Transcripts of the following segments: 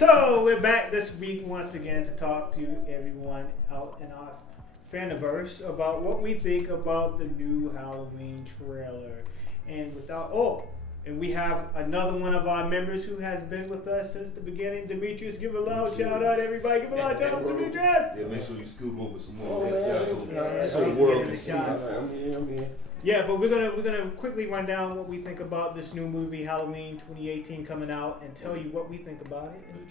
So we're back this week once again to talk to everyone out in our faniverse about what we think about the new Halloween trailer. And we have another one of our members who has been with us since the beginning. Demetrius, give a loud shout out, everybody. Give a loud shout out, Demetrius. Yeah, make sure you scoop over some more. So the world can see. I'm here. Yeah, but we're gonna quickly run down what we think about this new movie, Halloween 2018, coming out, and tell you what we think about it.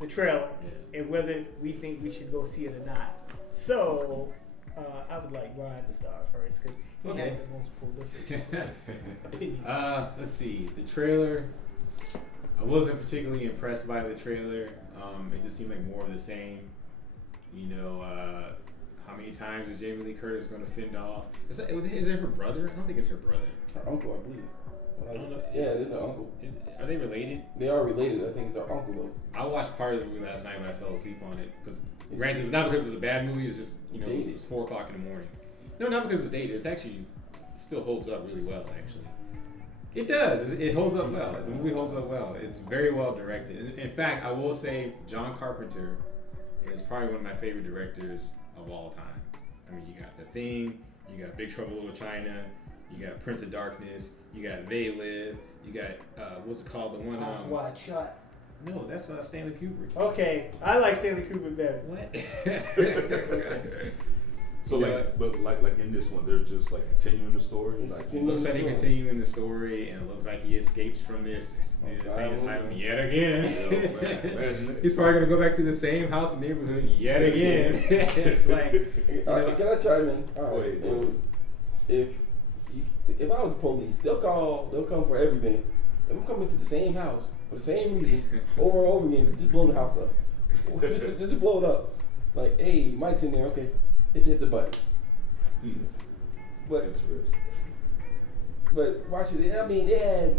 The trailer, Yeah. and whether we think we should go see it or not. So, I would like Ryan to start first because he had the most prolific. Let's see. The trailer. I wasn't particularly impressed by the trailer. It just seemed like more of the same. How many times is Jamie Lee Curtis going to fend off? Is it her brother? I don't think it's her brother. Her uncle, I believe. I don't know. Yeah, it is her uncle. Are they related? They are related. I think it's her uncle, though. I watched part of the movie last night, but I fell asleep on it. Granted, it's not because it's a bad movie. It's just, it's 4 o'clock in the morning. No, not because it's dated. It's actually still holds up really well, actually. It does. It holds up well. The movie holds up well. It's very well directed. In fact, I will say John Carpenter is probably one of my favorite directors of all time. I mean, you got The Thing, you got Big Trouble in Little China, you got Prince of Darkness, you got They Live, you got what's it called? The one. Eyes Wide Shut. No, that's Stanley Kubrick. Okay, I like Stanley Kubrick better. What? So like in this one, they're just like continuing the story. It looks like they're continuing the story, and it looks like he escapes from this insane asylum yet again. He's probably gonna go back to the same house and neighborhood yet again. It's like, can I chime in? All right. Go ahead. If I was the police, they'll come for everything. I'm coming to the same house for the same reason over and over again. Just blow the house up. just blow it up. Like, hey, Mike's in there. Okay. Hit the button. But watch it. I mean, they had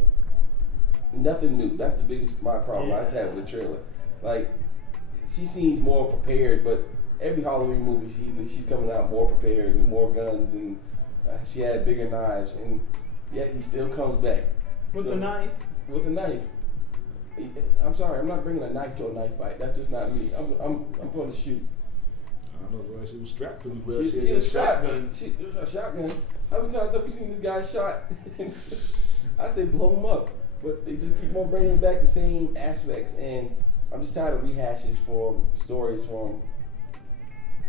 nothing new. That's the biggest my problem I had with the trailer. Like, she seems more prepared, but every Halloween movie she's coming out more prepared with more guns, and she had bigger knives, and yet he still comes back With a knife. With a knife. I'm sorry, I'm not bringing a knife to a knife fight. That's just not me. I'm going to shoot. I don't know, bro. She was strapped pretty well. She had a shotgun. It was a shotgun. How many times have you seen this guy shot? I say blow him up, but they just keep on bringing back the same aspects, and I'm just tired of rehashes for stories from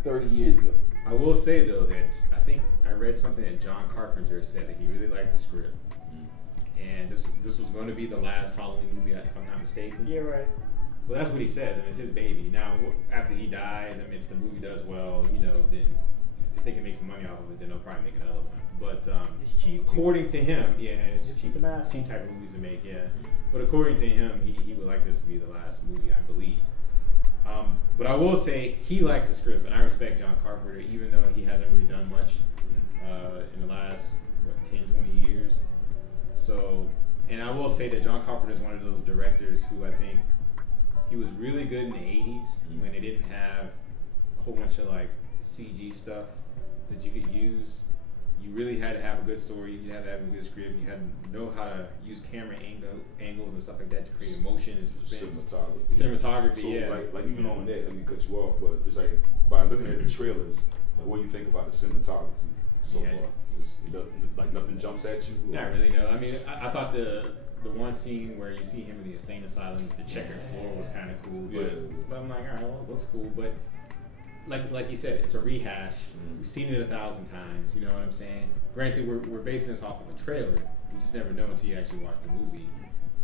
30 years ago. I will say though that I think I read something that John Carpenter said that he really liked the script, and this was going to be the last Halloween movie, if I'm not mistaken. Yeah, right. Well, that's what he says, and it's his baby. Now, after he dies, I mean, if the movie does well, then if they can make some money off of it, then they'll probably make another one. But it's cheap. According to him, it's cheap. It's cheap type of movies to make, yeah. But according to him, he would like this to be the last movie, I believe. But I will say he likes the script, and I respect John Carpenter, even though he hasn't really done much in the last 10, 20 years. So, and I will say that John Carpenter is one of those directors who I think. He was really good in the 80s when they didn't have a whole bunch of like CG stuff that you could use. You really had to have a good story. You had to have a good script. You had to know how to use camera angles and stuff like that to create emotion and suspense. Cinematography, so yeah. like even on that, let me cut you off, but it's like by looking at the trailers, like what do you think about the cinematography so far? It doesn't like nothing jumps at you. Not really, no. I mean, I thought the one scene where you see him in the insane asylum, the checkered floor was kind of cool. But I'm like, all right, well, it looks cool. But like you said, it's a rehash. We've seen it 1,000 times. You know what I'm saying? Granted, we're basing this off of a trailer. You just never know until you actually watch the movie.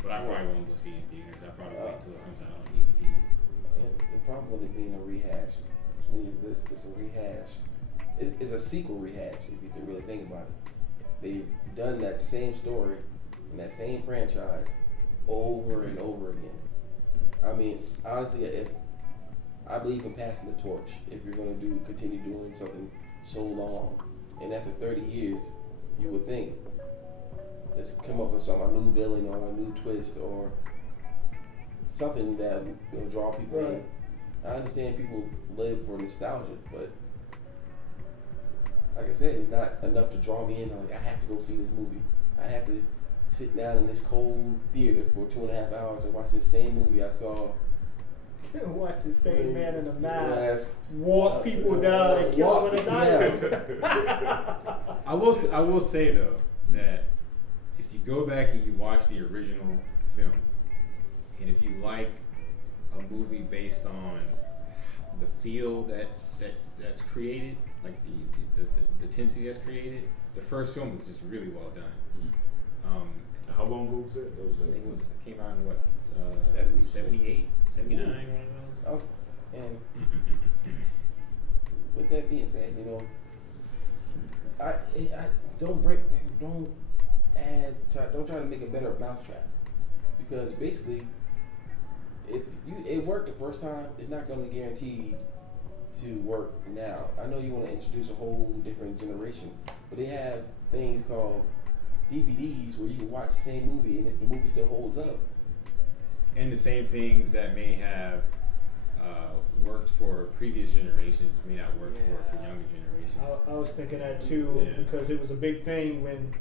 But I probably won't go see it in theaters. I'll probably wait until it comes out on DVD. The problem with it being a rehash to me is this: it's a rehash. It's a sequel rehash. If you really think about it, they've done that same story in that same franchise over and over again. I mean, honestly, if I believe in passing the torch. If you're going to continue doing something so long, and after 30 years, you would think, let's come up with a new villain or a new twist or something that will draw people in. I understand people live for nostalgia, but like I said, it's not enough to draw me in. Like, I have to go see this movie. I have to sit down in this cold theater for 2.5 hours and watch this same movie I saw Watch the same man in a mask Mask. walk people down and kill them with a knife. I will say though that if you go back and you watch the original film, and if you like a movie based on the feel that's created, like the intensity that's created, the first film is just really well done. How long ago was that? That was I think it came out in what 70. 78, 79, one of those. And with that being said, you know, I don't try to make a better mousetrap, because basically, if it worked the first time, it's not going to guarantee to work now. I know you want to introduce a whole different generation, but they have things called DVDs where you can watch the same movie, and if the movie still holds up. And the same things that may have worked for previous generations may not work for younger generations. I was thinking that too, because it was a big thing when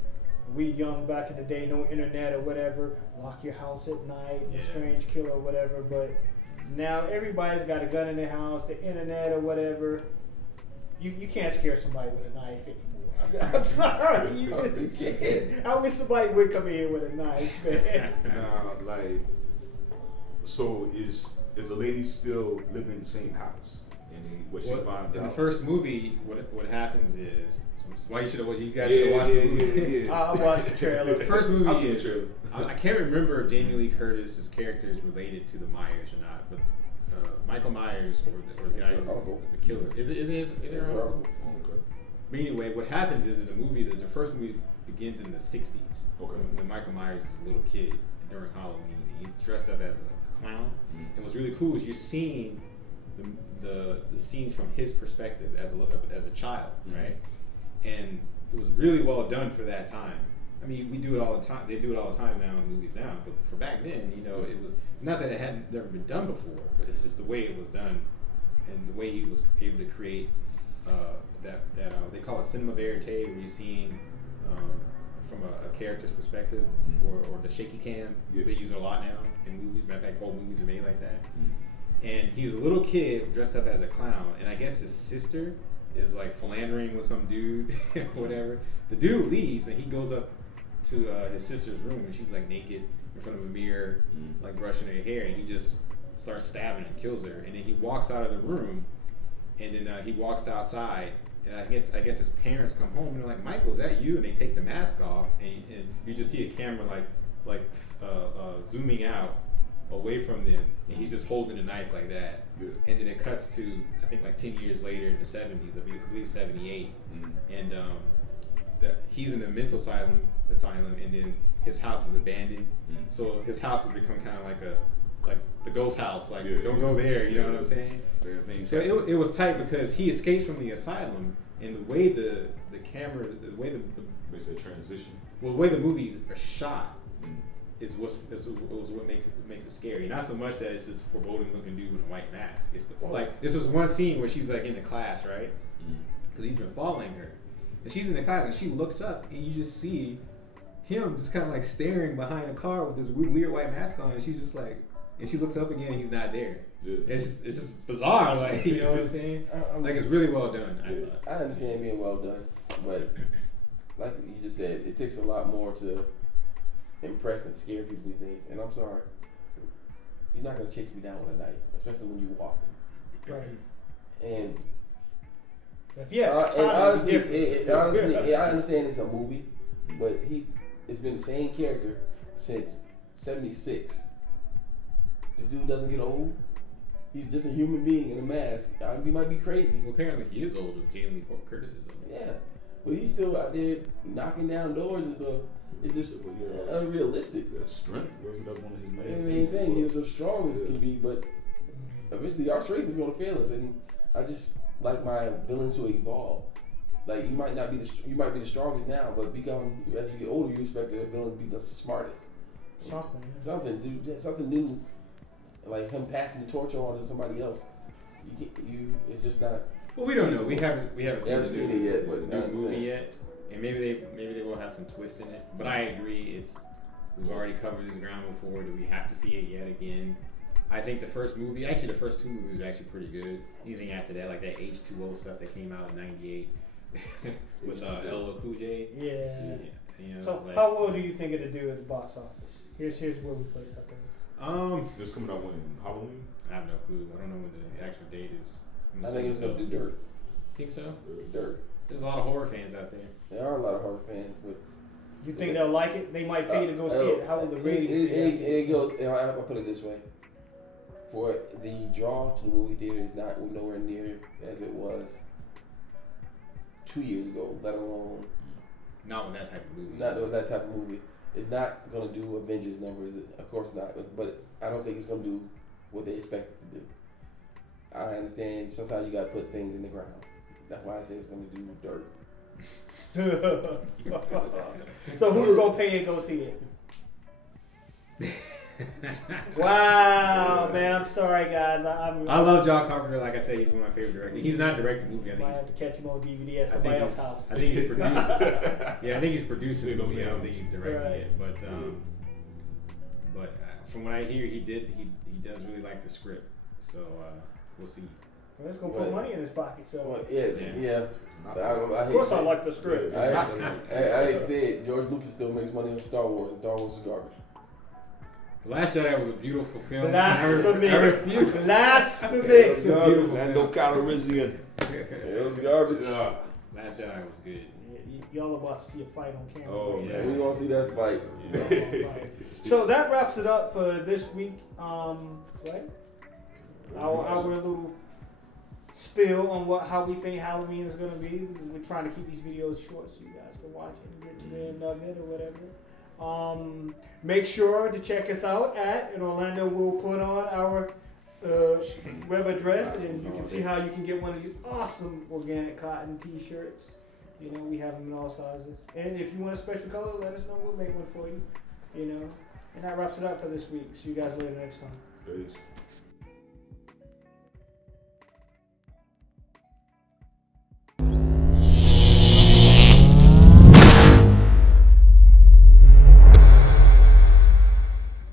we young back in the day, no internet or whatever, lock your house at night, a strange killer or whatever, but now everybody's got a gun in their house, the internet or whatever. You can't scare somebody with a knife anymore. I'm sorry. You can't. I wish somebody would come in here with a knife, man. Now, like, so is a lady still living in the same house? And she finds in out? the first movie, what happens is, why you guys should have watched the movie. Yeah. I watched the trailer. The first movie I've seen the is, trailer. I can't remember if Jamie Lee Curtis's character is related to the Myers or not, but Michael Myers or the guy, the killer, is it her uncle? Okay. But anyway, what happens is in the movie, the first movie begins in the 60s. Okay. When Michael Myers is a little kid during Halloween. He's dressed up as a clown. And what's really cool is you're seeing the scenes from his perspective as a child, right? And it was really well done for that time. I mean, we do it all the time. They do it all the time now in movies now. But for back then, you know, it was not that it hadn't never been done before, but it's just the way it was done and the way he was able to create that they call it cinema verite, where you're seeing from a character's perspective, or the shaky cam. They use it a lot now in movies. Matter of fact, whole movies are made like that. And he's a little kid dressed up as a clown, and I guess his sister is like philandering with some dude, whatever. The dude leaves, and he goes up to his sister's room, and she's like naked in front of a mirror, like brushing her hair, and he just starts stabbing and kills her. And then he walks out of the room, and then he walks outside, and I guess his parents come home, and they're like, "Michael, is that you?" And they take the mask off, and you just see a camera like zooming out away from them, and he's just holding the knife like that. And then it cuts to, I think, like 10 years later in the 70s, I believe 78, and he's in a mental asylum, and then his house is abandoned. So his house has become kind of like the ghost house, like don't go there, you know what I'm saying? So it was tight because he escapes from the asylum, and the way the camera, the way the it's a transition. Well, the way the movies are shot is what makes it scary. Not so much that it's just foreboding looking dude with a white mask. It's like this is one scene where she's like in the class, right? Because he's been following her, and she's in the class, and she looks up, and you just see him just kind of like staring behind a car with this weird white mask on, and she's just like, and she looks up again, and he's not there. It's just bizarre, like, you know what I'm saying? Like, it's really well done. I understand being well done, but like you just said, it takes a lot more to impress and scare people these days. And I'm sorry, you're not gonna chase me down with a knife, especially when you walk. Right. And and honestly, I understand it's a movie, but it's been the same character since '76. This dude doesn't get old. He's just a human being in a mask. He might be crazy. Well, apparently he is old with Jamie Lee Curtis is old. Yeah, but he's still out there knocking down doors and stuff. It's just unrealistic. The strength. That's one of his main thing. He was as strong as can be, but eventually our strength is going to fail us. And I just like my villains to evolve. Like you might be the strongest now, but as you get older, you expect the villain to be the smartest. Something new, like him passing the torch on to somebody else. It's just not. Well, we don't know. We haven't seen it yet, but the movie yet, and maybe they will have some twist in it. But I agree, we've already covered this ground before. Do we have to see it yet again? I think the first two movies are actually pretty good. Anything after that, like that H2O stuff that came out in '98 with LL Cool J. Yeah. You know, So like, how well do you think it'll do at the box office? Here's where we place our bets. This coming out when Halloween. I have no clue. I don't know when the actual date is. I think it's gonna do dirt. Think so? Dirt. There's a lot of horror fans out there. There are a lot of horror fans, but You think they'll like it? They might pay to go see it. How will the ratings be? It goes. I'll put it this way: for the draw to the movie theater is not nowhere near as it was 2 years ago. Let alone Not with that type of movie. not with that type of movie. It's not gonna do Avengers numbers, of course not. But I don't think it's gonna do what they expect it to do. I understand. Sometimes you gotta put things in the ground. That's why I say it's gonna do dirt. So who's gonna pay and go see it? Wow, man, I'm sorry, guys. I love John Carpenter. Like I said, he's one of my favorite directors. He's not directing movie. I might think have to catch him on DVD at somebody else's house. I think he's producing. Yeah, I think he's producing the movie. I don't think he's directing Right. it. But from what I hear, he does really like the script. So we'll see. Well, it's gonna put money in his pocket. So Well, yeah. of course, I like the script. I hate to say it. George Lucas still makes money off Star Wars, and Star Wars is garbage. The Last Jedi was a beautiful film. Blasphemy. I refuse. Blasphemy. It's a beautiful Lando Calrissian. It was garbage. Last Jedi was good. Y'all about to see a fight on camera. Oh, yeah. We gonna see that fight. So that wraps it up for this week. Right? Our little spill on how we think Halloween is gonna be. We're trying to keep these videos short so you guys can watch it and get to the end of it or whatever. Make sure to check us out in Orlando. We'll put on our web address, and you can see how you can get one of these awesome organic cotton T-shirts. You know, we have them in all sizes. And if you want a special color, let us know. We'll make one for you. You know, and that wraps it up for this week. See you guys later next time. Peace.